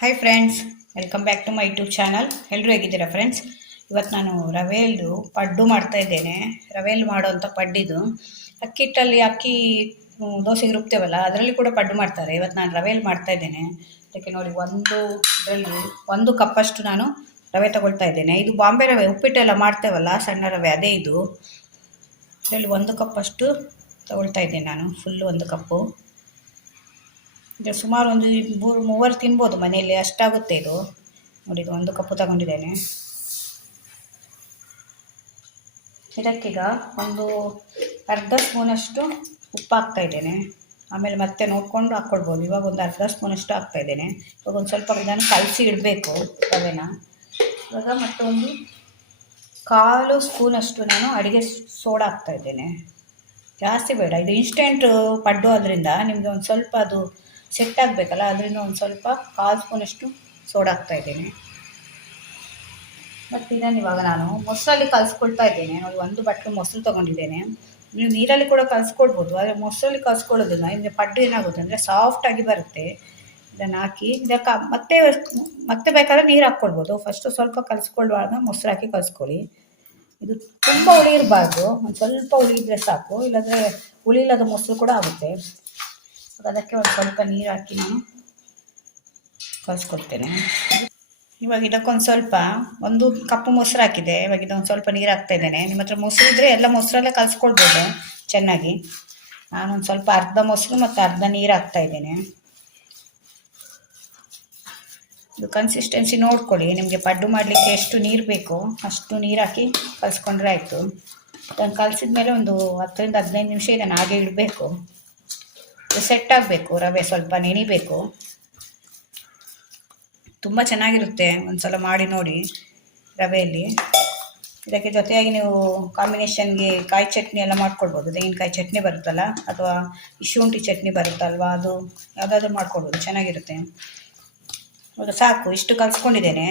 Hi friends, welcome back to my YouTube channel. ಎಲ್ಲರೂ ಹೇಗಿದ್ದೀರಾ friends? ಇವತ್ತು ನಾನು ರವೆಯಲ್ಲೂ ಪಡ್ಡು ಮಾಡ್ತಾಯಿದ್ದೇನೆ. ರವೆಯಲ್ಲಿ ಮಾಡೋವಂಥ ಪಡ್ಡಿದು ಅಕ್ಕಿ ದೋಸೆಗೆ ರುಬ್ತೇವಲ್ಲ, ಅದರಲ್ಲಿ ಕೂಡ ಪಡ್ಡು ಮಾಡ್ತಾರೆ. ಇವತ್ತು ನಾನು ರವೆಯಲ್ಲಿ ಮಾಡ್ತಾಯಿದ್ದೇನೆ. ಅದಕ್ಕೆ ನೋಡಿ, ಒಂದು ಕಪ್ಪಷ್ಟು ನಾನು ರವೆ ತಗೊಳ್ತಾ ಇದ್ದೇನೆ. ಇದು ಬಾಂಬೆ ರವೆ, ಉಪ್ಪಿಟ್ಟೆಲ್ಲ ಮಾಡ್ತೇವಲ್ಲ, ಸಣ್ಣ ರವೆ, ಅದೇ ಇದು. ಇದರಲ್ಲಿ 1 ಕಪ್ಪಷ್ಟು ತಗೊಳ್ತಾ ಇದ್ದೇನೆ ನಾನು, ಫುಲ್ಲು 1 ಕಪ್ಪು. ಇದು ಸುಮಾರು ಒಂದು 3-3 ತಿನ್ಬೋದು ಮನೆಯಲ್ಲಿ, ಅಷ್ಟಾಗುತ್ತೆ ಇದು. ನೋಡಿ, ಇದು 1 ಕಪ್ಪು ತಗೊಂಡಿದ್ದೇನೆ. ಇದಕ್ಕೀಗ ಒಂದು ಅರ್ಧ ಸ್ಪೂನಷ್ಟು ಉಪ್ಪು ಹಾಕ್ತಾ ಇದ್ದೇನೆ. ಆಮೇಲೆ ಮತ್ತೆ ನೋಡಿಕೊಂಡು ಹಾಕ್ಕೊಳ್ಬೋದು. ಇವಾಗ ಒಂದು ಅರ್ಧ ಸ್ಪೂನಷ್ಟು ಹಾಕ್ತಾ ಇದ್ದೇನೆ. ಇವಾಗ ಒಂದು ಸ್ವಲ್ಪ ಇದನ್ನು ಕಲಸಿ ಇಡಬೇಕು ರವೆನ. ಇವಾಗ ಮತ್ತೊಂದು 1/4 ಸ್ಪೂನಷ್ಟು ನಾನು ಅಡುಗೆ ಸೋಡಾ ಹಾಕ್ತಾ ಇದ್ದೇನೆ. ಜಾಸ್ತಿ ಬೇಡ, ಇದು ಇನ್ಸ್ಟೆಂಟ್ ಪಡ್ಡು ಅದರಿಂದ ನಿಮಗೆ ಒಂದು ಸ್ವಲ್ಪ ಅದು ಸೆಟ್ ಆಗಬೇಕಲ್ಲ, ಅದರಿಂದ ಒಂದು ಸ್ವಲ್ಪ 1/4 ಸ್ಪೂನಷ್ಟು ಸೋಡಾ ಹಾಕ್ತಾ ಇದ್ದೇನೆ. ಮತ್ತು ಇದನ್ನು ಇವಾಗ ನಾನು ಮೊಸರಲ್ಲಿ ಕಲಿಸ್ಕೊಳ್ತಾ ಇದ್ದೇನೆ. ನೋಡಿ, 1 ಬಟ್ಲು ಮೊಸರು ತೊಗೊಂಡಿದ್ದೇನೆ. ನೀವು ನೀರಲ್ಲಿ ಕೂಡ ಕಲಿಸ್ಕೊಳ್ಬೋದು, ಆದರೆ ಮೊಸರಲ್ಲಿ ಕಲಿಸ್ಕೊಳ್ಳೋದಿಲ್ಲ. ನಿಮಗೆ ಪಡ್ಡು ಏನಾಗುತ್ತೆ ಅಂದರೆ ಸಾಫ್ಟಾಗಿ ಬರುತ್ತೆ. ಇದನ್ನು ಹಾಕಿ ಇದಕ್ಕೆ ಮತ್ತೆ ಬೇಕಾದ್ರೆ ನೀರು ಹಾಕ್ಕೊಳ್ಬೋದು. ಫಸ್ಟು ಸ್ವಲ್ಪ ಕಲಿಸ್ಕೊಳ್ಳುವಾಗ ಮೊಸರು ಹಾಕಿ ಕಲಿಸ್ಕೊಳ್ಳಿ. ಇದು ತುಂಬ ಹುಳಿ ಇರಬಾರ್ದು, ಒಂದು ಸ್ವಲ್ಪ ಹುಳಿ ಇದ್ದರೆ ಸಾಕು, ಇಲ್ಲಾಂದರೆ ಹುಳಿ ಇಲ್ಲದ ಮೊಸರು ಕೂಡ ಆಗುತ್ತೆ. ಅದಕ್ಕೆ ಒಂದು ಸ್ವಲ್ಪ ನೀರು ಹಾಕಿ ನಾನು ಕಲಿಸ್ಕೊಳ್ತೇನೆ. ಇವಾಗ ಇದಕ್ಕೊಂದು ಸ್ವಲ್ಪ 1 ಕಪ್ಪು ಮೊಸರು ಹಾಕಿದೆ. ಇವಾಗ ಇದೊಂದು ಸ್ವಲ್ಪ ನೀರು ಹಾಕ್ತಾ ಇದ್ದೇನೆ. ನಿಮ್ಮ ಹತ್ರ ಮೊಸರು ಇದ್ದರೆ ಎಲ್ಲ ಮೊಸರಲ್ಲೇ ಕಲಿಸ್ಕೊಳ್ಬೋದು ಚೆನ್ನಾಗಿ. ನಾನೊಂದು ಸ್ವಲ್ಪ ಅರ್ಧ ಮೊಸರು ಮತ್ತು ಅರ್ಧ ನೀರು ಹಾಕ್ತಾ ಇದ್ದೇನೆ. ಇದು ಕನ್ಸಿಸ್ಟೆನ್ಸಿ ನೋಡ್ಕೊಳ್ಳಿ, ನಿಮಗೆ ಪಡ್ಡು ಮಾಡಲಿಕ್ಕೆ ಎಷ್ಟು ನೀರು ಬೇಕೋ ಅಷ್ಟು ನೀರು ಹಾಕಿ ಕಲಿಸ್ಕೊಂಡ್ರೆ ಆಯಿತು. ಇದನ್ನು ಕಲಿಸಿದ ಮೇಲೆ ಒಂದು 10-15 ನಿಮಿಷ ಇದನ್ನು ಹಾಗೆ ಇಡಬೇಕು. ಸೆಟ್ ಆಗಬೇಕು, ರವೆ ಸ್ವಲ್ಪ ನೆನಿಬೇಕು. ತುಂಬ ಚೆನ್ನಾಗಿರುತ್ತೆ, ಒಂದು ಸಲ ಮಾಡಿ ನೋಡಿ ರವೆಯಲ್ಲಿ. ಇದಕ್ಕೆ ಜೊತೆಯಾಗಿ ನೀವು ಕಾಂಬಿನೇಷನ್ಗೆ ಕಾಯಿ ಚಟ್ನಿ ಎಲ್ಲ ಮಾಡ್ಕೊಳ್ಬೋದು. ತೆಂಗಿನಕಾಯಿ ಚಟ್ನಿ ಬರುತ್ತಲ್ಲ, ಅಥವಾ ಶುಂಠಿ ಚಟ್ನಿ ಬರುತ್ತಲ್ವ, ಅದು ಯಾವುದಾದ್ರೂ ಮಾಡ್ಕೊಳ್ಬೋದು, ಚೆನ್ನಾಗಿರುತ್ತೆ. ಇವಾಗ ಸಾಕು, ಇಷ್ಟು ಕಲಿಸ್ಕೊಂಡಿದ್ದೇನೆ.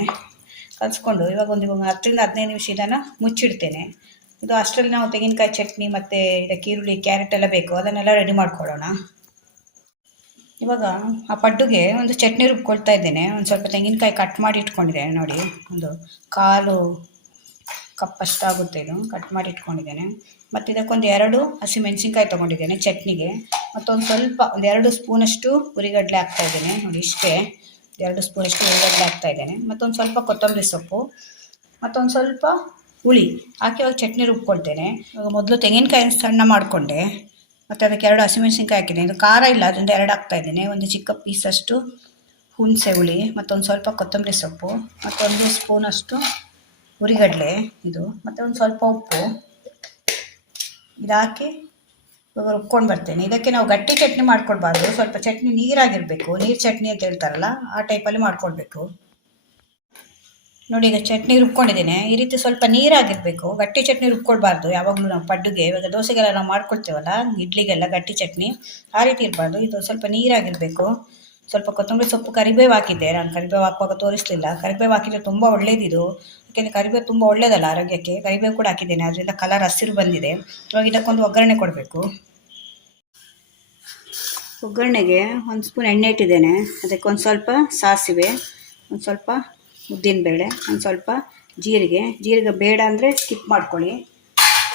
ಕಲಿಸ್ಕೊಂಡು ಇವಾಗ ಒಂದು 10-15 ನಿಮಿಷ ಇದನ್ನು ಮುಚ್ಚಿಡ್ತೇನೆ. ಇದು ಅಷ್ಟರಲ್ಲಿ ನಾವು ತೆಂಗಿನಕಾಯಿ ಚಟ್ನಿ ಮತ್ತು ಇದಕ್ಕೆ ಈರುಳ್ಳಿ, ಕ್ಯಾರೆಟ್ ಎಲ್ಲ ಬೇಕು, ಅದನ್ನೆಲ್ಲ ರೆಡಿ ಮಾಡ್ಕೊಳ್ಳೋಣ. ಇವಾಗ ಆ ಪಡ್ಡುಗೆ ಒಂದು ಚಟ್ನಿ ರುಬ್ಕೊಳ್ತಾ ಇದ್ದೇನೆ. ಒಂದು ಸ್ವಲ್ಪ ತೆಂಗಿನಕಾಯಿ ಕಟ್ ಮಾಡಿ ಇಟ್ಕೊಂಡಿದ್ದೇನೆ. ನೋಡಿ, ಒಂದು 1/4 ಕಪ್ಪಷ್ಟು ಆಗುತ್ತೆ, ಇದು ಕಟ್ ಮಾಡಿ ಇಟ್ಕೊಂಡಿದ್ದೇನೆ. ಮತ್ತು ಇದಕ್ಕೊಂದು 2 ಹಸಿಮೆಣಸಿನ್ಕಾಯಿ ತೊಗೊಂಡಿದ್ದೇನೆ ಚಟ್ನಿಗೆ. ಮತ್ತೊಂದು ಸ್ವಲ್ಪ 2 ಸ್ಪೂನಷ್ಟು ಹುರಿಗಡಲೆ ಹಾಕ್ತಾ ಇದ್ದೇನೆ. ನೋಡಿ, ಇಷ್ಟೇ 2 ಸ್ಪೂನಷ್ಟು ಹುರಿಗಡಲೆ ಹಾಕ್ತಾ ಇದ್ದೇನೆ. ಮತ್ತೊಂದು ಸ್ವಲ್ಪ ಕೊತ್ತಂಬರಿ ಸೊಪ್ಪು, ಮತ್ತೊಂದು ಸ್ವಲ್ಪ ಹುಳಿ ಹಾಕಿ ಇವಾಗ ಚಟ್ನಿ ರುಬ್ಕೊಳ್ತೇನೆ. ಇವಾಗ ಮೊದಲು ತೆಂಗಿನಕಾಯಿ ಸಣ್ಣ ಮಾಡಿಕೊಂಡೆ, ಮತ್ತು ಅದಕ್ಕೆ 2 ಹಸಿಮೆಣಸಿನ್ಕಾಯಿ ಹಾಕಿದೆ. ಇದು ಖಾರ ಇಲ್ಲ, ಅದರಿಂದ 2 ಹಾಕ್ತಾ ಇದ್ದೇನೆ. ಒಂದು ಚಿಕ್ಕ ಪೀಸಷ್ಟು ಹುಣಸೆ ಹುಳಿ, ಮತ್ತೊಂದು ಸ್ವಲ್ಪ ಕೊತ್ತಂಬರಿ ಸೊಪ್ಪು, ಮತ್ತೊಂದು ಸ್ಪೂನಷ್ಟು ಹುರಿಗಡಲೆ ಇದು, ಮತ್ತು ಒಂದು ಸ್ವಲ್ಪ ಉಪ್ಪು ಇದು ಹಾಕಿ ಇವಾಗ ರುಬ್ಕೊಂಡು ಬರ್ತೇನೆ. ಇದಕ್ಕೆ ನಾವು ಗಟ್ಟಿ ಚಟ್ನಿ ಮಾಡ್ಕೊಳ್ಬಾರ್ದು, ಸ್ವಲ್ಪ ಚಟ್ನಿ ನೀರಾಗಿರಬೇಕು. ನೀರು ಚಟ್ನಿ ಅಂತ ಹೇಳ್ತಾರಲ್ಲ, ಆ ಟೈಪಲ್ಲಿ ಮಾಡ್ಕೊಳ್ಬೇಕು. ನೋಡಿ, ಈಗ ಚಟ್ನಿ ರುಬ್ಕೊಂಡಿದ್ದೇನೆ. ಈ ರೀತಿ ಸ್ವಲ್ಪ ನೀರಾಗಿರಬೇಕು, ಗಟ್ಟಿ ಚಟ್ನಿ ರುಬ್ಕೊಳ್ಬಾರ್ದು ಯಾವಾಗಲೂ. ನಾವು ಪಡ್ಡುಗೆ, ಇವಾಗ ದೋಸೆಗೆಲ್ಲ ನಾವು ಮಾಡ್ಕೊಳ್ತೇವಲ್ಲ, ಇಡ್ಲಿಗೆಲ್ಲ ಗಟ್ಟಿ ಚಟ್ನಿ, ಆ ರೀತಿ ಇರಬಾರ್ದು. ಇದು ಸ್ವಲ್ಪ ನೀರಾಗಿರಬೇಕು. ಸ್ವಲ್ಪ ಕೊತ್ತಂಬರಿ ಸೊಪ್ಪು, ಕರಿಬೇವು ಹಾಕಿದ್ದೆ. ನಾನು ಕರಿಬೇವು ಹಾಕುವಾಗ ತೋರಿಸಲಿಲ್ಲ. ಕರಿಬೇವು ಹಾಕಿದರೆ ತುಂಬ ಒಳ್ಳೇದಿದು, ಯಾಕೆಂದರೆ ಕರಿಬೇವು ತುಂಬ ಒಳ್ಳೇದಲ್ಲ ಆರೋಗ್ಯಕ್ಕೆ. ಕರಿಬೇವು ಕೂಡ ಹಾಕಿದ್ದೇನೆ, ಅದರಿಂದ ಕಲರ್ ಹಸಿರು ಬಂದಿದೆ. ಇವಾಗ ಇದಕ್ಕೊಂದು ಒಗ್ಗರಣೆ ಕೊಡಬೇಕು. ಒಗ್ಗರಣೆಗೆ 1 ಸ್ಪೂನ್ ಎಣ್ಣೆ ಇಟ್ಟಿದ್ದೇನೆ. ಅದಕ್ಕೆ ಒಂದು ಸ್ವಲ್ಪ ಸಾಸಿವೆ, ಒಂದು ಸ್ವಲ್ಪ ಉದ್ದಿನಬೇಳೆ, ಒಂದು ಸ್ವಲ್ಪ ಜೀರಿಗೆ ಬೇಡ ಅಂದರೆ ಸ್ಕಿಪ್ ಮಾಡ್ಕೊಳ್ಳಿ.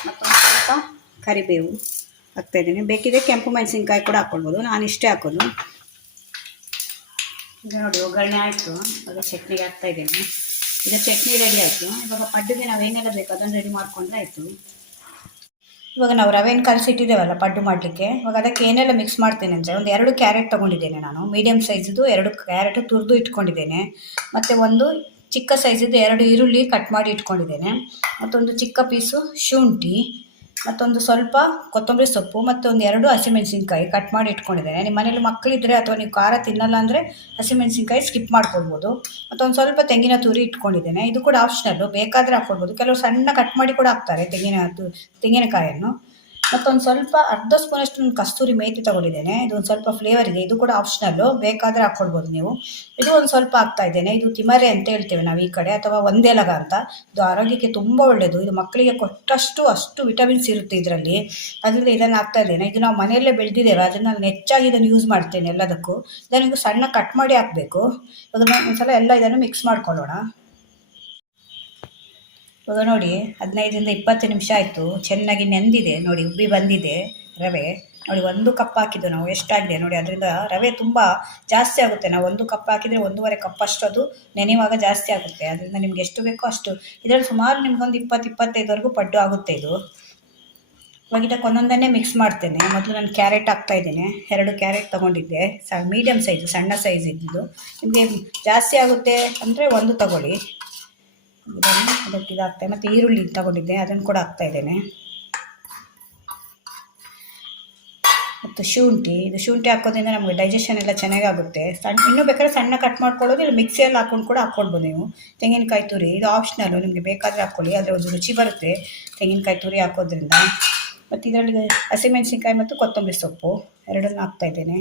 ಮತ್ತೊಂದು ಸ್ವಲ್ಪ ಕರಿಬೇವು ಹಾಕ್ತಾಯಿದ್ದೀನಿ. ಬೇಕಿದ್ರೆ ಕೆಂಪು ಮೆಣಸಿನ್ಕಾಯಿ ಕೂಡ ಹಾಕ್ಕೊಳ್ಬೋದು, ನಾನು ಇಷ್ಟೇ ಹಾಕೋದು. ಈಗ ನೋಡಿ, ಒಗ್ಗರಣೆ ಆಯಿತು. ಇವಾಗ ಚಟ್ನಿಗೆ ಹಾಕ್ತಾಯಿದ್ದೀನಿ. ಈಗ ಚಟ್ನಿ ರೆಡಿ ಆಯಿತು. ಇವಾಗ ಪಡ್ಡುಗೆ ನಾವು ಏನೆಲ್ಲ ಬೇಕು ಅದನ್ನು ರೆಡಿ ಮಾಡಿಕೊಂಡ್ರೆ ಆಯಿತು. ಇವಾಗ ನಾವು ರವೆನ ಕಲಸಿಟ್ಟಿದ್ದೇವಲ್ಲ ಪಡ್ಡು ಮಾಡಲಿಕ್ಕೆ, ಇವಾಗ ಅದಕ್ಕೆ ಏನೆಲ್ಲ ಮಿಕ್ಸ್ ಮಾಡ್ತೇನೆ ಅಂದರೆ, ಒಂದು 2 ಕ್ಯಾರೆಟ್ ತೊಗೊಂಡಿದ್ದೇನೆ ನಾನು, ಮೀಡಿಯಮ್ ಸೈಜಿದ್ದು 2 ಕ್ಯಾರೆಟ್ ತುರಿದು ಇಟ್ಕೊಂಡಿದ್ದೇನೆ. ಮತ್ತು ಒಂದು ಚಿಕ್ಕ ಸೈಜಿದ್ದು 2 ಈರುಳ್ಳಿ ಕಟ್ ಮಾಡಿ ಇಟ್ಕೊಂಡಿದ್ದೇನೆ. ಮತ್ತೊಂದು ಚಿಕ್ಕ ಪೀಸು ಶುಂಠಿ, ಮತ್ತೊಂದು ಸ್ವಲ್ಪ ಕೊತ್ತಂಬರಿ ಸೊಪ್ಪು, ಮತ್ತೊಂದು 2 ಹಸಿಮೆಣಸಿನ್ಕಾಯಿ ಕಟ್ ಮಾಡಿ ಇಟ್ಕೊಂಡಿದ್ದೇನೆ. ನಿಮ್ಮ ಮನೇಲಿ ಮಕ್ಕಳಿದ್ದರೆ ಅಥವಾ ನೀವು ಖಾರ ತಿನ್ನಲ್ಲ ಅಂದರೆ ಹಸಿಮೆಣಸಿನ್ಕಾಯಿ ಸ್ಕಿಪ್ ಮಾಡ್ಕೊಳ್ಬೋದು. ಮತ್ತೊಂದು ಸ್ವಲ್ಪ ತೆಂಗಿನ ತುರಿ ಇಟ್ಕೊಂಡಿದ್ದೇನೆ. ಇದು ಕೂಡ ಆಪ್ಷನಲ್ಲು, ಬೇಕಾದರೆ ಹಾಕ್ಕೊಳ್ಬೋದು. ಕೆಲವರು ಸಣ್ಣ ಕಟ್ ಮಾಡಿ ಕೂಡ ಹಾಕ್ತಾರೆ ತೆಂಗಿನಕಾಯನ್ನು. ಮತ್ತೊಂದು ಸ್ವಲ್ಪ ಅರ್ಧ ಸ್ಪೂನಷ್ಟು ನಾನು ಕಸ್ತೂರಿ ಮೇಥಿ ತೊಗೊಂಡಿದ್ದೇನೆ. ಇದು ಒಂದು ಸ್ವಲ್ಪ ಫ್ಲೇವರಿಗೆ, ಇದು ಕೂಡ ಆಪ್ಷನಲ್ಲು, ಬೇಕಾದರೆ ಹಾಕ್ಕೊಳ್ಬೋದು ನೀವು. ಇದು ಒಂದು ಸ್ವಲ್ಪ ಹಾಕ್ತಾ ಇದ್ದೇನೆ. ಇದು ತಿಮರೆ ಅಂತ ಹೇಳ್ತೇವೆ ನಾವು ಈ ಕಡೆ, ಅಥವಾ ಒಂದೇಲಗ ಅಂತ. ಇದು ಆರೋಗ್ಯಕ್ಕೆ ತುಂಬ ಒಳ್ಳೆಯದು. ಇದು ಮಕ್ಕಳಿಗೆ ಕೊಟ್ಟಷ್ಟು ಅಷ್ಟು ವಿಟಮಿನ್ಸ್ ಇರುತ್ತೆ ಇದರಲ್ಲಿ. ಅದರಿಂದ ಇದನ್ನು ಹಾಕ್ತಾ ಇದ್ದೇನೆ. ಇದು ನಾವು ಮನೆಯಲ್ಲೇ ಬೆಳೆದಿದ್ದೇವೆ, ಅದನ್ನು ನಾನು ಹೆಚ್ಚಾಗಿ ಇದನ್ನು ಯೂಸ್ ಮಾಡ್ತೇನೆ ಎಲ್ಲದಕ್ಕೂ. ಇದನ್ನು ಸಣ್ಣ ಕಟ್ ಮಾಡಿ ಹಾಕಬೇಕು. ಅದನ್ನು ಒಂದ್ಸಲ ಎಲ್ಲ ಇದನ್ನು ಮಿಕ್ಸ್ ಮಾಡ್ಕೊಳ್ಳೋಣ. ಇವಾಗ ನೋಡಿ 15ರಿಂದ 20 ನಿಮಿಷ ಆಯಿತು. ಚೆನ್ನಾಗಿ ನೆಂದಿದೆ ನೋಡಿ, ಉಬ್ಬಿ ಬಂದಿದೆ ರವೆ. ನೋಡಿ 1 ಕಪ್ ಹಾಕಿದ್ದು ನಾವು, ಎಷ್ಟಾಗಿದೆ ನೋಡಿ. ಅದರಿಂದ ರವೆ ತುಂಬ ಜಾಸ್ತಿ ಆಗುತ್ತೆ. ನಾವು 1 ಕಪ್ ಹಾಕಿದರೆ 1.5 ಕಪ್ ಅಷ್ಟು ಅದು ನೆನೆಯುವಾಗ ಜಾಸ್ತಿ ಆಗುತ್ತೆ. ಅದರಿಂದ ನಿಮ್ಗೆ ಎಷ್ಟು ಬೇಕೋ ಅಷ್ಟು. ಇದರಲ್ಲಿ ಸುಮಾರು ನಿಮ್ಗೊಂದು 20-25ವರೆಗೂ ಪಡ್ಡು ಆಗುತ್ತೆ ಇದು. ಇವಾಗ ಇದಕ್ಕೆ ಒಂದೊಂದನ್ನೇ ಮಿಕ್ಸ್ ಮಾಡ್ತೇನೆ. ಮೊದಲು ನಾನು ಕ್ಯಾರೆಟ್ ಹಾಕ್ತಾ ಇದ್ದೇನೆ. 2 ಕ್ಯಾರೆಟ್ ತೊಗೊಂಡಿದ್ದೆ, ಮೀಡಿಯಮ್ ಸೈಜು, ಸಣ್ಣ ಸೈಜ್ ಇದ್ದಿದ್ದು. ನಿಮಗೆ ಜಾಸ್ತಿ ಆಗುತ್ತೆ ಅಂದರೆ 1 ತಗೊಳ್ಳಿ. ಇದನ್ನು ಅದಕ್ಕೆ ಇದಾಗ್ತಾಯಿದೆ. ಮತ್ತು ಈರುಳ್ಳಿ ತಗೊಂಡಿದ್ದೆ, ಅದನ್ನು ಕೂಡ ಹಾಕ್ತಾ ಇದ್ದೇನೆ. ಮತ್ತು ಶುಂಠಿ, ಇದು ಶುಂಠಿ ಹಾಕೋದ್ರಿಂದ ನಮಗೆ ಡೈಜೆಷನ್ ಎಲ್ಲ ಚೆನ್ನಾಗಾಗುತ್ತೆ. ಇನ್ನೂ ಬೇಕಾದ್ರೆ ಸಣ್ಣ ಕಟ್ ಮಾಡ್ಕೊಳ್ಳೋದು, ಇಲ್ಲ ಮಿಕ್ಸಿಯಲ್ಲಿ ಹಾಕ್ಕೊಂಡು ಕೂಡ ಹಾಕ್ಕೊಳ್ಬೋದು ನೀವು. ತೆಂಗಿನಕಾಯಿ ತುರಿ, ಇದು ಆಪ್ಷನಲ್ಲು, ನಿಮಗೆ ಬೇಕಾದರೆ ಹಾಕ್ಕೊಳ್ಳಿ, ಆದರೆ ಒಂದು ರುಚಿ ಬರುತ್ತೆ ತೆಂಗಿನಕಾಯಿ ತುರಿ ಹಾಕೋದ್ರಿಂದ. ಮತ್ತು ಇದರಲ್ಲಿ ಹಸಿಮೆಣಸಿನ್ಕಾಯಿ ಮತ್ತು ಕೊತ್ತಂಬರಿ ಸೊಪ್ಪು ಎರಡನ್ನು ಹಾಕ್ತಾ ಇದ್ದೇನೆ.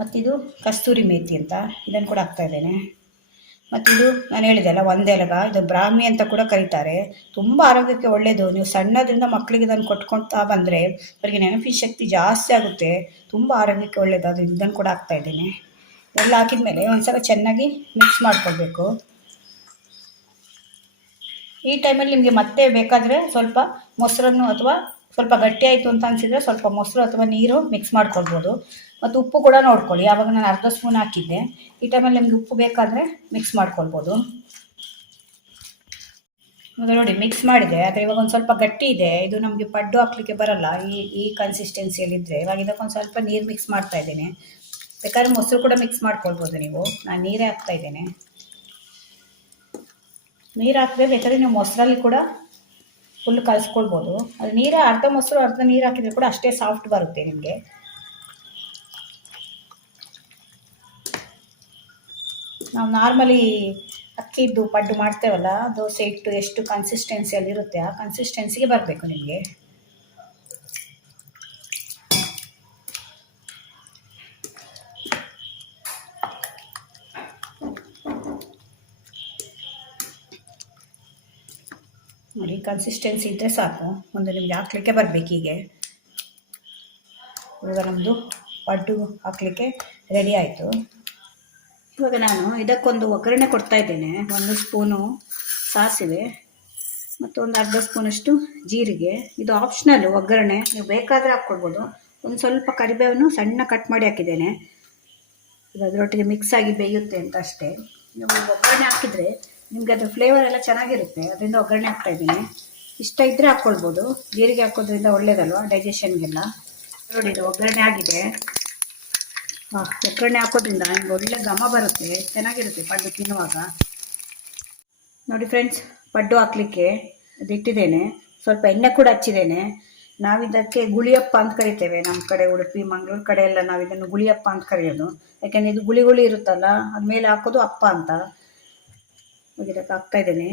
ಮತ್ತಿದು ಕಸ್ತೂರಿ ಮೇಥಿ ಅಂತ, ಇದನ್ನು ಕೂಡ ಹಾಕ್ತಾ ಇದ್ದೇನೆ. ಮತ್ತು ಇದು ನಾನು ಹೇಳಿದೆಲ್ಲ ಒಂದೇಲಗ, ಇದು ಬ್ರಾಹ್ಮಿ ಅಂತ ಕೂಡ ಕರೀತಾರೆ. ತುಂಬ ಆರೋಗ್ಯಕ್ಕೆ ಒಳ್ಳೆಯದು. ನೀವು ಸಣ್ಣದ್ರಿಂದ ಮಕ್ಕಳಿಗೆ ಇದನ್ನು ಕೊಟ್ಕೊಳ್ತಾ ಬಂದರೆ ಅವರಿಗೆ ನೆನಪಿನ ಶಕ್ತಿ ಜಾಸ್ತಿ ಆಗುತ್ತೆ. ತುಂಬ ಆರೋಗ್ಯಕ್ಕೆ ಒಳ್ಳೆಯದು. ಅದು ಇದನ್ನು ಕೂಡ ಹಾಕ್ತಾ ಇದ್ದೀನಿ. ಎಲ್ಲ ಹಾಕಿದ ಮೇಲೆ ಒಂದ್ಸಲ ಚೆನ್ನಾಗಿ ಮಿಕ್ಸ್ ಮಾಡ್ಕೊಳ್ಬೇಕು. ಈ ಟೈಮಲ್ಲಿ ನಿಮಗೆ ಮತ್ತೆ ಬೇಕಾದರೆ ಸ್ವಲ್ಪ ಮೊಸರನ್ನು, ಅಥವಾ ಸ್ವಲ್ಪ ಗಟ್ಟಿ ಆಯಿತು ಅಂತ ಅನಿಸಿದರೆ ಸ್ವಲ್ಪ ಮೊಸರು ಅಥವಾ ನೀರು ಮಿಕ್ಸ್ ಮಾಡ್ಕೊಳ್ಬೋದು. ಮತ್ತು ಉಪ್ಪು ಕೂಡ ನೋಡ್ಕೊಳ್ಳಿ. ಆವಾಗ ನಾನು ಅರ್ಧ ಸ್ಪೂನ್ ಹಾಕಿದ್ದೆ. ಈ ಟೈಮಲ್ಲಿ ನಿಮಗೆ ಉಪ್ಪು ಬೇಕಾದರೆ ಮಿಕ್ಸ್ ಮಾಡ್ಕೊಳ್ಬೋದು. ಇವಾಗ ನೋಡಿ ಮಿಕ್ಸ್ ಮಾಡಿದೆ, ಆದರೆ ಇವಾಗ ಒಂದು ಸ್ವಲ್ಪ ಗಟ್ಟಿ ಇದೆ. ಇದು ನಮಗೆ ಪಡ್ಡು ಹಾಕ್ಲಿಕ್ಕೆ ಬರಲ್ಲ ಈ ಕನ್ಸಿಸ್ಟೆನ್ಸಿಯಲ್ಲಿದ್ದರೆ. ಇವಾಗ ಇದಕ್ಕೊಂದು ಸ್ವಲ್ಪ ನೀರು ಮಿಕ್ಸ್ ಮಾಡ್ತಾ ಇದ್ದೇನೆ. ಬೇಕಾದ್ರೆ ಮೊಸರು ಕೂಡ ಮಿಕ್ಸ್ ಮಾಡ್ಕೊಳ್ಬೋದು ನೀವು. ನಾನು ನೀರೇ ಹಾಕ್ತಾ ಇದ್ದೇನೆ. ನೀರು ಹಾಕಿದ್ರೆ ಬೇಕಾದ್ರೆ ನೀವು ಮೊಸರಲ್ಲಿ ಕೂಡ ಫುಲ್ ಕಲಿಸ್ಕೊಳ್ಬೋದು. ಅದು ನೀರೇ ಅರ್ಧ ಮೊಸರು ಅರ್ಧ ನೀರು ಹಾಕಿದರೆ ಕೂಡ ಅಷ್ಟೇ ಸಾಫ್ಟ್ ಬರುತ್ತೆ ನಿಮಗೆ. ನಾವು ನಾರ್ಮಲಿ ಅಕ್ಕಿದ್ದು ಪಡ್ಡು ಮಾಡ್ತೇವಲ್ಲ, ದೋಸೆ ಹಿಟ್ಟು ಎಷ್ಟು ಕನ್ಸಿಸ್ಟೆನ್ಸಿಯಲ್ಲಿ ಇರುತ್ತೆ ಆ ಕನ್ಸಿಸ್ಟೆನ್ಸಿಗೆ ಬರಬೇಕು ನಿಮಗೆ. ನೋಡಿ ಕನ್ಸಿಸ್ಟೆನ್ಸಿ ಇದ್ದರೆ ಸಾಕು. ಒಂದು ನಿಮಗೆ ಹಾಕ್ಲಿಕ್ಕೆ ಬರಬೇಕು ಹೀಗೆ. ಇವಾಗ ನಮ್ಮದು ಪಡ್ಡು ಹಾಕಲಿಕ್ಕೆ ರೆಡಿ ಆಯಿತು. ಇವಾಗ ನಾನು ಇದಕ್ಕೊಂದು ಒಗ್ಗರಣೆ ಕೊಡ್ತಾ ಇದ್ದೇನೆ. 1 ಸ್ಪೂನು ಸಾಸಿವೆ ಮತ್ತು ಒಂದು ಅರ್ಧ ಸ್ಪೂನಷ್ಟು ಜೀರಿಗೆ. ಇದು ಆಪ್ಷನಲ್ಲು ಒಗ್ಗರಣೆ, ನೀವು ಬೇಕಾದರೆ ಹಾಕ್ಕೊಳ್ಬೋದು. ಒಂದು ಸ್ವಲ್ಪ ಕರಿಬೇವನ್ನು ಸಣ್ಣ ಕಟ್ ಮಾಡಿ ಹಾಕಿದ್ದೇನೆ. ಇದು ಅದರೊಟ್ಟಿಗೆ ಮಿಕ್ಸ್ ಆಗಿ ಬೇಯುತ್ತೆ ಅಂತ ಅಷ್ಟೇ. ನೀವು ಒಗ್ಗರಣೆ ಹಾಕಿದರೆ ನಿಮಗೆ ಅದರ ಫ್ಲೇವರ್ ಎಲ್ಲ ಚೆನ್ನಾಗಿರುತ್ತೆ. ಅದರಿಂದ ಒಗ್ಗರಣೆ ಹಾಕ್ತಾ ಇದ್ದೀನಿ. ಇಷ್ಟ ಇದ್ದರೆ ಹಾಕ್ಕೊಳ್ಬೋದು. ಜೀರಿಗೆ ಹಾಕೋದ್ರಿಂದ ಒಳ್ಳೆಯದಲ್ವ ಡೈಜೆಷನ್ಗೆಲ್ಲ. ನೋಡಿ ಇದು ಒಗ್ಗರಣೆ ಆಗಿದೆ. ಒಗ್ಗರಣೆ ಹಾಕೋದ್ರಿಂದ ನಿಮ್ಗೆ ಒಳ್ಳೆ ಘಮ ಬರುತ್ತೆ, ಚೆನ್ನಾಗಿರುತ್ತೆ ಪಡ್ಡು ತಿನ್ನುವಾಗ. ನೋಡಿ ಫ್ರೆಂಡ್ಸ್, ಪಡ್ಡು ಹಾಕಲಿಕ್ಕೆ ಅದು ಇಟ್ಟಿದ್ದೇನೆ. ಸ್ವಲ್ಪ ಎಣ್ಣೆ ಕೂಡ ಹಚ್ಚಿದ್ದೇನೆ. ನಾವಿದಕ್ಕೆ ಗುಳಿಯಪ್ಪ ಅಂತ ಕರಿತೇವೆ. ನಮ್ಮ ಕಡೆ ಉಡುಪಿ ಮಂಗಳೂರು ಕಡೆ ಎಲ್ಲ ನಾವು ಇದನ್ನು ಗುಳಿಯಪ್ಪ ಅಂತ ಕರೆಯೋದು. ಯಾಕೆಂದರೆ ಇದು ಗುಳಿ ಇರುತ್ತಲ್ಲ, ಅದ್ಮೇಲೆ ಹಾಕೋದು ಅಪ್ಪ ಅಂತ. ಇದಕ್ಕೆ ಹಾಕ್ತಾ ಇದ್ದೇನೆ.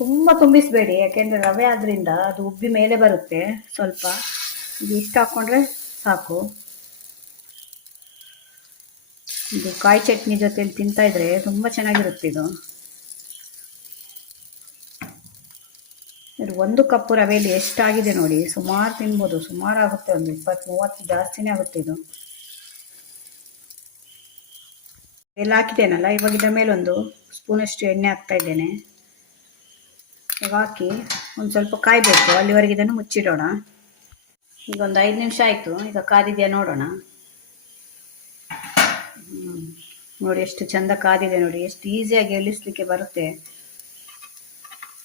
ತುಂಬ ತುಂಬಿಸಬೇಡಿ, ಯಾಕೆಂದರೆ ರವೆ ಆದ್ರಿಂದ ಅದು ಉಬ್ಬಿ ಮೇಲೆ ಬರುತ್ತೆ. ಸ್ವಲ್ಪ ಇದು ಇಷ್ಟು ಹಾಕ್ಕೊಂಡ್ರೆ ಸಾಕು. ಇದು ಕಾಯಿ ಚಟ್ನಿ ಜೊತೆಲಿ ತಿಂತಾಯಿದ್ರೆ ತುಂಬ ಚೆನ್ನಾಗಿರುತ್ತೆ ಇದು. 1 ಕಪ್ಪು ರವೆಯಲ್ಲಿ ಎಷ್ಟಾಗಿದೆ ನೋಡಿ. ಸುಮಾರು ತಿನ್ಬೋದು, ಸುಮಾರು ಆಗುತ್ತೆ. ಒಂದು 20-30 ಜಾಸ್ತಿನೇ ಆಗುತ್ತೆ ಇದು. ಎಲ್ಲ ಹಾಕಿದ್ದೇನಲ್ಲ, ಇವಾಗ ಇದರ ಮೇಲೆ 1 ಸ್ಪೂನಷ್ಟು ಎಣ್ಣೆ ಹಾಕ್ತಾ ಇದ್ದೇನೆ. ಇವಾಗ ಹಾಕಿ ಒಂದು ಸ್ವಲ್ಪ ಕಾಯಬೇಕು, ಅಲ್ಲಿವರೆಗೆ ಇದನ್ನು ಮುಚ್ಚಿಡೋಣ. ಈಗ ಒಂದು 5 ನಿಮಿಷ ಆಯಿತು. ಈಗ ಕಾದಿದೆಯಾ ನೋಡೋಣ. ನೋಡಿ ಎಷ್ಟು ಚಂದ ಕಾದಿದೆ ನೋಡಿ. ಎಷ್ಟು ಈಸಿಯಾಗಿ ಎಳಿಸ್ಲಿಕ್ಕೆ ಬರುತ್ತೆ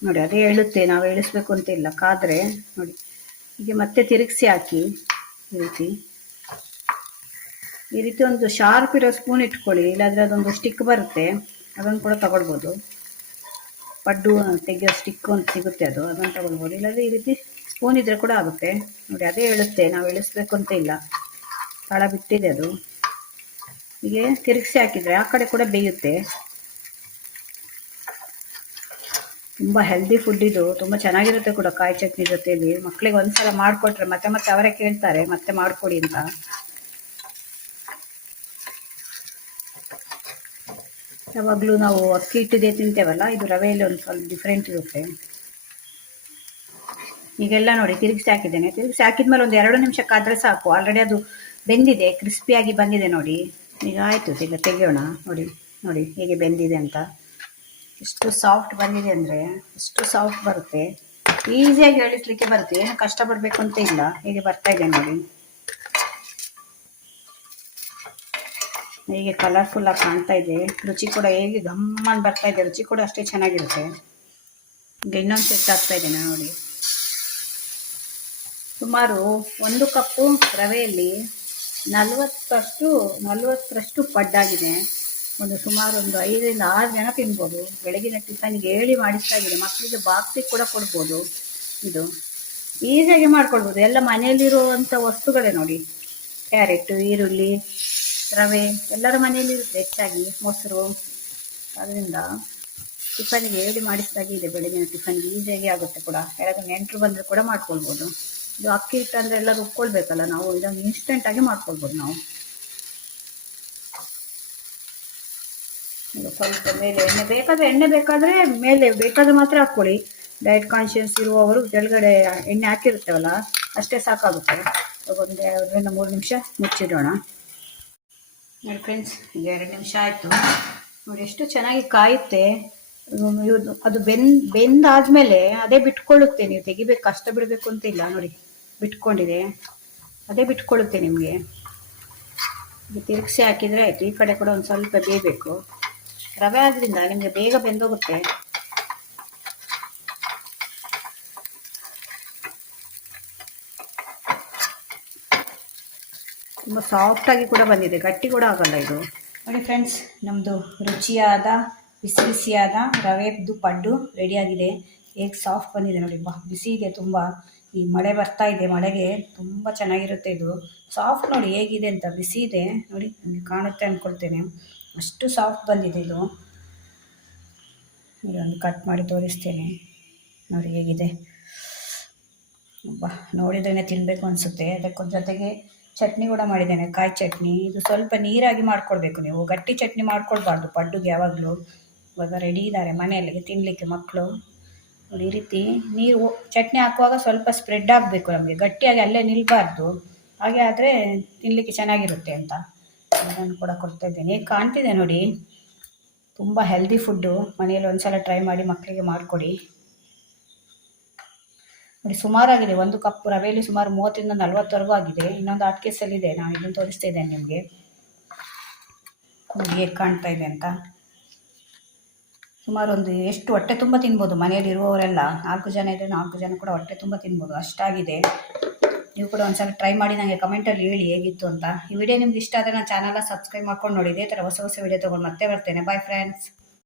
ನೋಡಿ. ಅದೇ ಎಳುತ್ತೆ, ನಾವು ಎಳಿಸ್ಬೇಕು ಅಂತ ಇಲ್ಲ. ಕಾದರೆ ನೋಡಿ ಹೀಗೆ ಮತ್ತೆ ತಿರುಗಿಸಿ ಹಾಕಿ. ಈ ರೀತಿ ಒಂದು ಶಾರ್ಪ್ ಇರೋ ಸ್ಪೂನ್ ಇಟ್ಕೊಳ್ಳಿ, ಇಲ್ಲಾಂದರೆ ಅದೊಂದು ಸ್ಟಿಕ್ ಬರುತ್ತೆ, ಅದನ್ನು ಕೂಡ ತಗೊಳ್ಬೋದು. ಪಡ್ಡು ತೆಗೆಯೋ ಸ್ಟಿಕ್ಕು ಅಂತ ಸಿಗುತ್ತೆ, ಅದನ್ನು ತಗೊಳ್ಬೋದು. ಇಲ್ಲಾಂದರೆ ಈ ರೀತಿ ಸ್ಪೂನ್ ಇದ್ದರೆ ಕೂಡ ಆಗುತ್ತೆ ನೋಡಿ. ಅದೇ ಎಳುತ್ತೆ, ನಾವು ಎಳಿಸ್ಬೇಕು ಅಂತ ಇಲ್ಲ. ತಳ ಬಿಟ್ಟಿದೆ ಅದು. ಹೀಗೆ ತಿರುಗಿಸಿ ಹಾಕಿದರೆ ಆ ಕಡೆ ಕೂಡ ಬೇಯುತ್ತೆ. ತುಂಬ ಹೆಲ್ದಿ ಫುಡ್ ಇದು, ತುಂಬ ಚೆನ್ನಾಗಿರುತ್ತೆ ಕೂಡ ಕಾಯಿ ಚಟ್ನಿ ಜೊತೆಯಲ್ಲಿ. ಮಕ್ಕಳಿಗೆ ಒಂದ್ಸಲ ಮಾಡಿಕೊಟ್ರೆ ಮತ್ತೆ ಮತ್ತೆ ಅವರೇ ಕೇಳ್ತಾರೆ ಮತ್ತೆ ಮಾಡಿಕೊಡಿ ಅಂತ. ಯಾವಾಗಲೂ ನಾವು ಅಕ್ಕಿ ಹಿಟ್ಟಿದೆ ತಿಂತೇವಲ್ಲ, ಇದು ರವೆಯಲ್ಲಿ ಒಂದು ಸ್ವಲ್ಪ ಡಿಫ್ರೆಂಟ್ ಇರುತ್ತೆ. ಈಗೆಲ್ಲ ನೋಡಿ ತಿರುಗಿಸಿ ಹಾಕಿದ್ದೇನೆ. ತಿರುಗಿಸಿ ಹಾಕಿದ್ಮೇಲೆ ಒಂದು 2 ನಿಮಿಷಕ್ಕಾದರೆ ಸಾಕು. ಆಲ್ರೆಡಿ ಅದು ಬೆಂದಿದೆ, ಕ್ರಿಸ್ಪಿಯಾಗಿ ಬಂದಿದೆ ನೋಡಿ. ಈಗ ಆಯಿತು, ಈಗ ತೆಗೆಯೋಣ. ನೋಡಿ ನೋಡಿ ಹೇಗೆ ಬೆಂದಿದೆ ಅಂತ. ಎಷ್ಟು ಸಾಫ್ಟ್ ಬಂದಿದೆ ಅಂದರೆ ಎಷ್ಟು ಸಾಫ್ಟ್ ಬರುತ್ತೆ. ಈಸಿಯಾಗಿ ಎಳಿಸ್ಲಿಕ್ಕೆ ಬರುತ್ತೆ, ಏನು ಕಷ್ಟಪಡಬೇಕು ಅಂತ ಇಲ್ಲ. ಹೇಗೆ ಬರ್ತಾ ಇದೆ ನೋಡಿ, ಹೇಗೆ ಕಲರ್ಫುಲ್ಲಾಗಿ ಕಾಣ್ತಾ ಇದೆ. ರುಚಿ ಕೂಡ ಹೇಗೆ ಗಮ್ಮನ್ ಬರ್ತಾ ಇದೆ, ರುಚಿ ಕೂಡ ಅಷ್ಟೇ ಚೆನ್ನಾಗಿರುತ್ತೆ. ಈಗ ಇನ್ನೊಂದು ಸೆಟ್ ಆಗ್ತಾ ಇದ್ದೇನೆ ನೋಡಿ. ಸುಮಾರು 1 ಕಪ್ಪು ರವೆಯಲ್ಲಿ 40ರಷ್ಟು ಪಡ್ಡಾಗಿದೆ. ಸುಮಾರು ಒಂದು 5ರಿಂದ 6 ಜನ ತಿನ್ಬೋದು. ಬೆಳಗಿನ ಟಿಫನ್ಗೆ ಹೇಳಿ ಮಾಡಿಸ್ತಾಗಿದೆ. ಮಕ್ಕಳಿಗೆ ಬಾಕ್ಸಿಗೆ ಕೂಡ ಕೊಡ್ಬೋದು. ಇದು ಈಸಿಯಾಗಿ ಮಾಡ್ಕೊಳ್ಬೋದು. ಎಲ್ಲ ಮನೆಯಲ್ಲಿರುವಂಥ ವಸ್ತುಗಳೇ ನೋಡಿ. ಕ್ಯಾರೆಟ್, ಈರುಳ್ಳಿ, ರವೆ ಎಲ್ಲರ ಮನೆಯಲ್ಲಿರುತ್ತೆ ಹೆಚ್ಚಾಗಿ, ಮೊಸರು. ಅದರಿಂದ ಟಿಫನ್ಗೆ ಹೇಳಿ ಮಾಡಿಸ್ದಾಗಿದೆ. ಬೆಳಗಿನ ಟಿಫನ್ಗೆ ಈಸಿಯಾಗಿ ಆಗುತ್ತೆ ಕೂಡ. ಯಾರಾದರೂ ನೆಂಟರು ಬಂದರೆ ಕೂಡ ಮಾಡ್ಕೊಳ್ಬೋದು. ಇದು ಅಕ್ಕಿ ಹಿಟ್ಟು ಅಂದರೆ ಎಲ್ಲ ರುಬ್ಕೊಳ್ಬೇಕಲ್ಲ ನಾವು, ಇದನ್ನು ಇನ್ಸ್ಟೆಂಟಾಗಿ ಮಾಡ್ಕೊಳ್ಬೋದು ನಾವು. ಸ್ವಲ್ಪ ಮೇಲೆ ಎಣ್ಣೆ ಬೇಕಾದರೆ ಮೇಲೆ ಬೇಕಾದರೆ ಮಾತ್ರ ಹಾಕ್ಕೊಳ್ಳಿ. ಡಯಟ್ ಕಾನ್ಷಿಯಸ್ ಇರುವವರು ಕೆಳಗಡೆ ಎಣ್ಣೆ ಹಾಕಿರ್ತೇವಲ್ಲ ಅಷ್ಟೇ ಸಾಕಾಗುತ್ತೆ. ಒಂದು 2ರಿಂದ 3 ನಿಮಿಷ ಮುಚ್ಚಿಡೋಣ. ನೋಡಿ ಫ್ರೆಂಡ್ಸ್, ಈಗ 2 ನಿಮಿಷ ಆಯಿತು. ನೋಡಿ ಎಷ್ಟು ಚೆನ್ನಾಗಿ ಕಾಯುತ್ತೆ. ಅದು ಬೆಂದಾದ್ಮೇಲೆ ಅದೇ ಬಿಟ್ಕೊಳ್ಳುತ್ತೆ. ನೀವು ತೆಗಿಬೇಕು, ಕಷ್ಟ ಬಿಡಬೇಕು ಅಂತ ಇಲ್ಲ. ನೋಡಿ ಬಿಟ್ಕೊಂಡಿದೆ, ಅದೇ ಬಿಟ್ಕೊಳ್ಳುತ್ತೆ ನಿಮಗೆ. ತಿರುಗಿಸಿ ಹಾಕಿದರೆ ಆಯಿತು. ಈ ಕಡೆ ಕೂಡ ಒಂದು ಸ್ವಲ್ಪ ಬೇಯಬೇಕು. ರವೆ ಆದ್ರಿಂದ ನಿಮಗೆ ಬೇಗ ಬೆಂದೋಗುತ್ತೆ. ತುಂಬ ಸಾಫ್ಟಾಗಿ ಕೂಡ ಬಂದಿದೆ, ಗಟ್ಟಿ ಕೂಡ ಆಗಲ್ಲ ಇದು. ನೋಡಿ ಫ್ರೆಂಡ್ಸ್, ನಮ್ಮದು ರುಚಿಯಾದ ಬಿಸಿ ಬಿಸಿಯಾದ ರವೆದು ಪಡ್ಡು ರೆಡಿಯಾಗಿದೆ. ಹೇಗೆ ಸಾಫ್ಟ್ ಬಂದಿದೆ ನೋಡಿ. ಬಿಸಿ ಇದೆ ತುಂಬ. ಈ ಮಳೆ ಬರ್ತಾ ಇದೆ, ಮಳೆಗೆ ತುಂಬ ಚೆನ್ನಾಗಿರುತ್ತೆ ಇದು. ಸಾಫ್ಟ್ ನೋಡಿ ಹೇಗಿದೆ ಅಂತ, ಬಿಸಿ ಇದೆ ನೋಡಿ. ನಿಮಗೆ ಕಾಣುತ್ತೆ ಅಂದ್ಕೊಳ್ತೇನೆ, ಅಷ್ಟು ಸಾಫ್ಟ್ ಬಂದಿದೆ ಇದು. ಇದೊಂದು ಕಟ್ ಮಾಡಿ ತೋರಿಸ್ತೇನೆ ನೋಡಿ ಹೇಗಿದೆ. ನೋಡಿದ್ರೇ ತಿನ್ನಬೇಕು ಅನಿಸುತ್ತೆ. ಅದಕ್ಕೆ ಜೊತೆಗೆ ಚಟ್ನಿ ಕೂಡ ಮಾಡಿದ್ದೇನೆ, ಕಾಯಿ ಚಟ್ನಿ. ಇದು ಸ್ವಲ್ಪ ನೀರಾಗಿ ಮಾಡ್ಕೊಳ್ಬೇಕು ನೀವು, ಗಟ್ಟಿ ಚಟ್ನಿ ಮಾಡ್ಕೊಳ್ಬಾರ್ದು ಪಡ್ಡುಗೆ ಯಾವಾಗಲೂ. ಇವಾಗ ರೆಡಿ ಇದ್ದಾರೆ ಮನೆಯಲ್ಲಿಗೆ ತಿನ್ನಲಿಕ್ಕೆ ಮಕ್ಕಳು. ನೋಡಿ ಈ ರೀತಿ ನೀರು ಚಟ್ನಿ ಹಾಕುವಾಗ ಸ್ವಲ್ಪ ಸ್ಪ್ರೆಡ್ ಆಗಬೇಕು ನಮಗೆ, ಗಟ್ಟಿಯಾಗಿ ಅಲ್ಲೇ ನಿಲ್ಲಬಾರ್ದು. ಹಾಗೆ ಆದರೆ ತಿನ್ನಲಿಕ್ಕೆ ಚೆನ್ನಾಗಿರುತ್ತೆ ಅಂತ ನಾನು ಕೂಡ ಕೊಡ್ತಾ ಇದ್ದೇನೆ. ಹೇಗೆ ಕಾಣ್ತಿದೆ ನೋಡಿ, ತುಂಬ ಹೆಲ್ದಿ ಫುಡ್ಡು. ಮನೆಯಲ್ಲಿ ಒಂದ್ಸಲ ಟ್ರೈ ಮಾಡಿ ಮಕ್ಕಳಿಗೆ ಮಾಡಿಕೊಡಿ. ನೋಡಿ ಸುಮಾರಾಗಿದೆ. 1 ಕಪ್ ರವೆಯಲ್ಲಿ ಸುಮಾರು 30ರಿಂದ 40ವರೆಗೂ ಆಗಿದೆ. ಇನ್ನೊಂದು 8 ಕೇಸಲ್ಲಿದೆ, ನಾನು ಇದನ್ನು ತೋರಿಸ್ತಾ ಇದ್ದೇನೆ ನಿಮಗೆ. ನೋಡಿ ಹೇಗೆ ಕಾಣ್ತಾ ಇದೆ ಅಂತ. ಸುಮಾರು ಎಷ್ಟು ಹೊಟ್ಟೆ ತುಂಬ ತಿನ್ಬೋದು ಮನೆಯಲ್ಲಿ ಇರುವವರೆಲ್ಲ. 4 ಜನ ಇದ್ದರೆ 4 ಜನ ಕೂಡ ಹೊಟ್ಟೆ ತುಂಬ ತಿನ್ಬೋದು, ಅಷ್ಟಾಗಿದೆ. ನೀವು ಕೂಡ ಒಂದ್ಸಲ ಟ್ರೈ ಮಾಡಿ ನನಗೆ ಕಮೆಂಟಲ್ಲಿ ಹೇಳಿ ಹೇಗಿತ್ತು ಅಂತ. ಈ ವಿಡಿಯೋ ನಿಮ್ಗೆ ಇಷ್ಟ ಆದರೆ ನನ್ನ ಚಾನಲ್ನ ಸಬ್ಸ್ಕ್ರೈಬ್ ಮಾಡ್ಕೊಂಡು ನೋಡಿ. ಇದೇ ಥರ ಹೊಸ ವಿಡಿಯೋ ತೊಗೊಂಡು ಮತ್ತೆ ಬರ್ತೇನೆ. Bye friends.